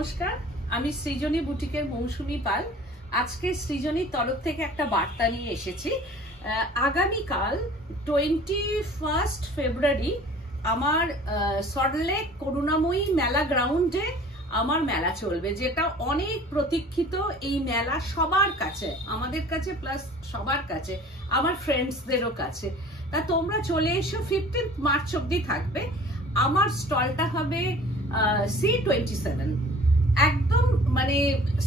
নমস্কার, আমি সৃজনী বুটিকের মৌসুমী পাল। আজকে সৃজনীর তরফ থেকে একটা বার্তা নিয়ে এসেছি। আগামীকাল 21 ফেব্রুয়ারি আমার সল্টলেক করুণাময়ী মেলা গ্রাউন্ডে আমার মেলা চলবে, যেটা অনেক প্রতীক্ষিত। এই মেলা সবার কাছে, আমাদের কাছে প্লাস সবার কাছে, আমার ফ্রেন্ডসদেরও কাছে। তা তোমরা চলে এসো। 15 মার্চ অব্দি থাকবে। আমার স্টলটা হবে C27, একদম মানে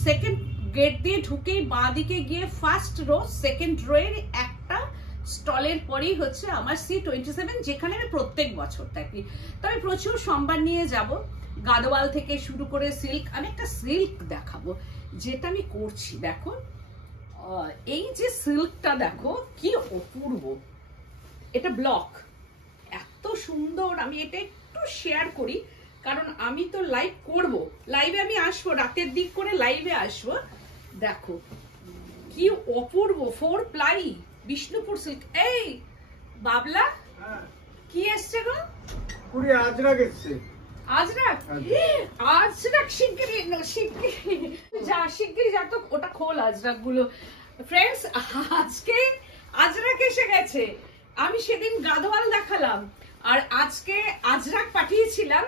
সেকেন্ড গেট দিয়ে ঢুকেই বাঁ দিকে গিয়ে ফার্স্ট রো, সেকেন্ড রো এর একটা স্টলের পরেই হচ্ছে আমার C27, যেখানে আমি প্রত্যেক বছর থাকি। তবে প্রচুর সম্ভার নিয়ে যাব, গাদোয়াল থেকে শুরু করে সিল্ক। আমি একটা সিল্ক দেখাবো যেটা আমি করছি। দেখো, এই যে সিল্কটা দেখো কি অপূর্ব, এটা ব্লক, এত সুন্দর। আমি এটা একটু শেয়ার করি, কারণ আমি তো লাইভ করব, লাইভে আমি আসবো, রাতের দিক করে লাইভে আসবো। দেখো কি অপূর্ব 4 প্লাই বিষ্ণুপুর সিল্ক। এই বাবলা, কি এসছে গো? পুরি আজরাক এসছে। আজরাক? আজরাক শিগগিরই শিগগিরই যা তো, ওটা খোল আজরাক গুলো। ফ্রেন্ডস, আজকে আজরাক এসে গেছে। আমি সেদিন গাদোয়াল দেখালাম, আর আজকে আজরাক পাঠিয়েছিলাম।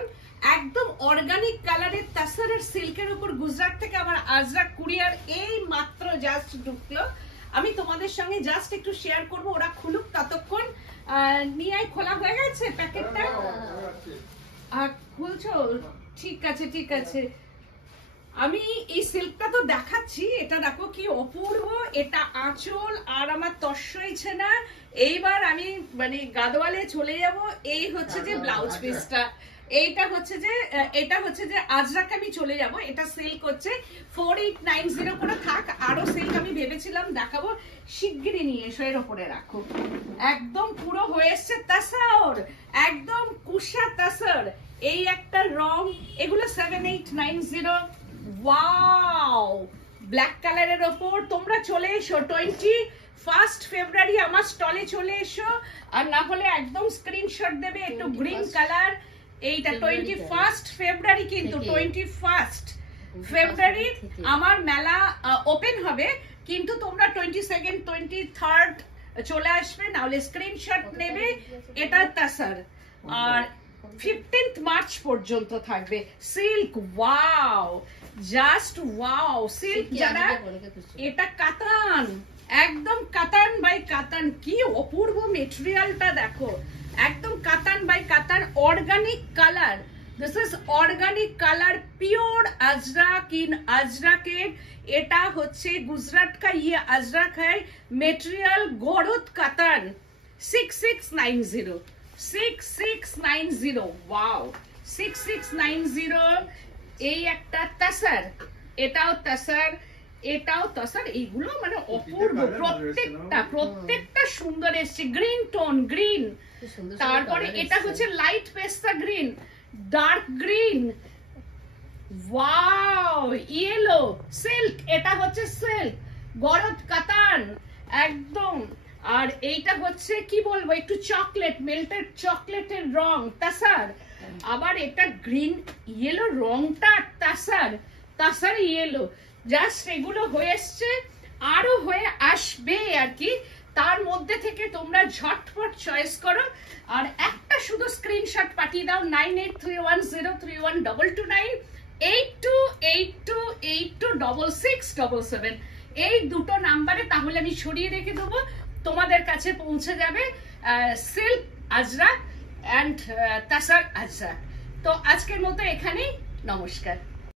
একদম অর্গানিক কালারের তাসারের সিল্কের উপর গুজরাট থেকে আমার আজরাক কুরিয়ার এই মাত্র জাস্ট ঢুকলো। আমি তোমাদের সঙ্গে জাস্ট একটু শেয়ার করব, ওরা খুলুক ততক্ষণ। নিয়ে খোলা হয়ে গেছে প্যাকেটটা? খুলছো? ঠিক আছে ঠিক আছে। আমি এই সিল্কটা তো দেখাচ্ছি, এটা দেখো কি অপূর্ব। এটা আঁচল আর আমার তস্যইছে না। এইবার আমি মানে গাদোয়ালে চলে যাব। এই হচ্ছে যে ব্লাউজ পিসটা, এটা হচ্ছে যে আজরাক আমি চলে যাব। এটা সিল্ক হচ্ছে 4890 করে থাক। আরো সিল্ক আমি ভেবেছিলাম দেখাবো, শিগগিরই নিয়ে এসো। এর উপরে রাখো। একদম পুরো হয়ে এসছে তাসার, একদম কুশা তাসার। এই একটা রং, এগুলো 7890। ওয়াও, ব্ল্যাক কালারের ওপর। তোমরা চলে এসো 21 ফেব্রুয়ারি আমার স্টলে চলে এসো। আর না হলে একদম স্ক্রিনশট দেবে একটু গ্রিন কালার। এইটা 21 ফেব্রুয়ারি, কিন্তু 21 ফেব্রুয়ারি আমার মেলা ওপেন হবে। কিন্তু তোমরা 22nd 23rd চলে আসবে, নাহলে স্ক্রিনশট নেবে। এটা তাসার। আর 15 মার্চ পর্যন্ত থাকবে silk. Wow, just wow silk. যারা, এটা কাতান, একদম কাতান বাই কাতান। কি অপূর্ব মেটেরিয়ালটা দেখো, একদম কাতান বাই কাতান। Organic colour, this is organic colour, pure Ajrak in আজরাকের। এটা হচ্ছে গুজরাট কা ইয়ে আজরাক है। মেটেরিয়াল গরদ কাতান। 6690। ওয়াও, 6690। এই একটা তাসার, এটাও তাসার, এটাও তাসার। এইগুলো মানে অপূর্ব, প্রত্যেকটা সুন্দর এসছে। Green tone, green. তারপরে এটা হচ্ছে লাইট পেস্তা green, dark green. Wow, yellow silk. এটা হচ্ছে সিল্ক গরদ কাতান একদম। আর এইটা হচ্ছে কি বলবো, একটু চকলেট, মেল্টেড চকলেটের রং, তাসার। আবার এটা গ্রিন ইয়েলো রংটা তাসার, তাসার ইয়েলো। জাস্ট এগুলো হয়ে এসছে, আরো হয়ে আসবে আর কি। তার মধ্যে থেকে তোমরা ঝটপট চয়েস করো। আর একটা শুধু স্ক্রিনশট পাঠিয়ে দাও 9831031229 8282826677 এই দুটো নাম্বারে। তাহলে আমি ছড়িয়ে রেখে দেবো, তোমাদের কাছে পৌঁছে যাবে সিল্ক আজরাক এন্ড তাসার আজরাক। তো আজকের মতো এখানেই, নমস্কার।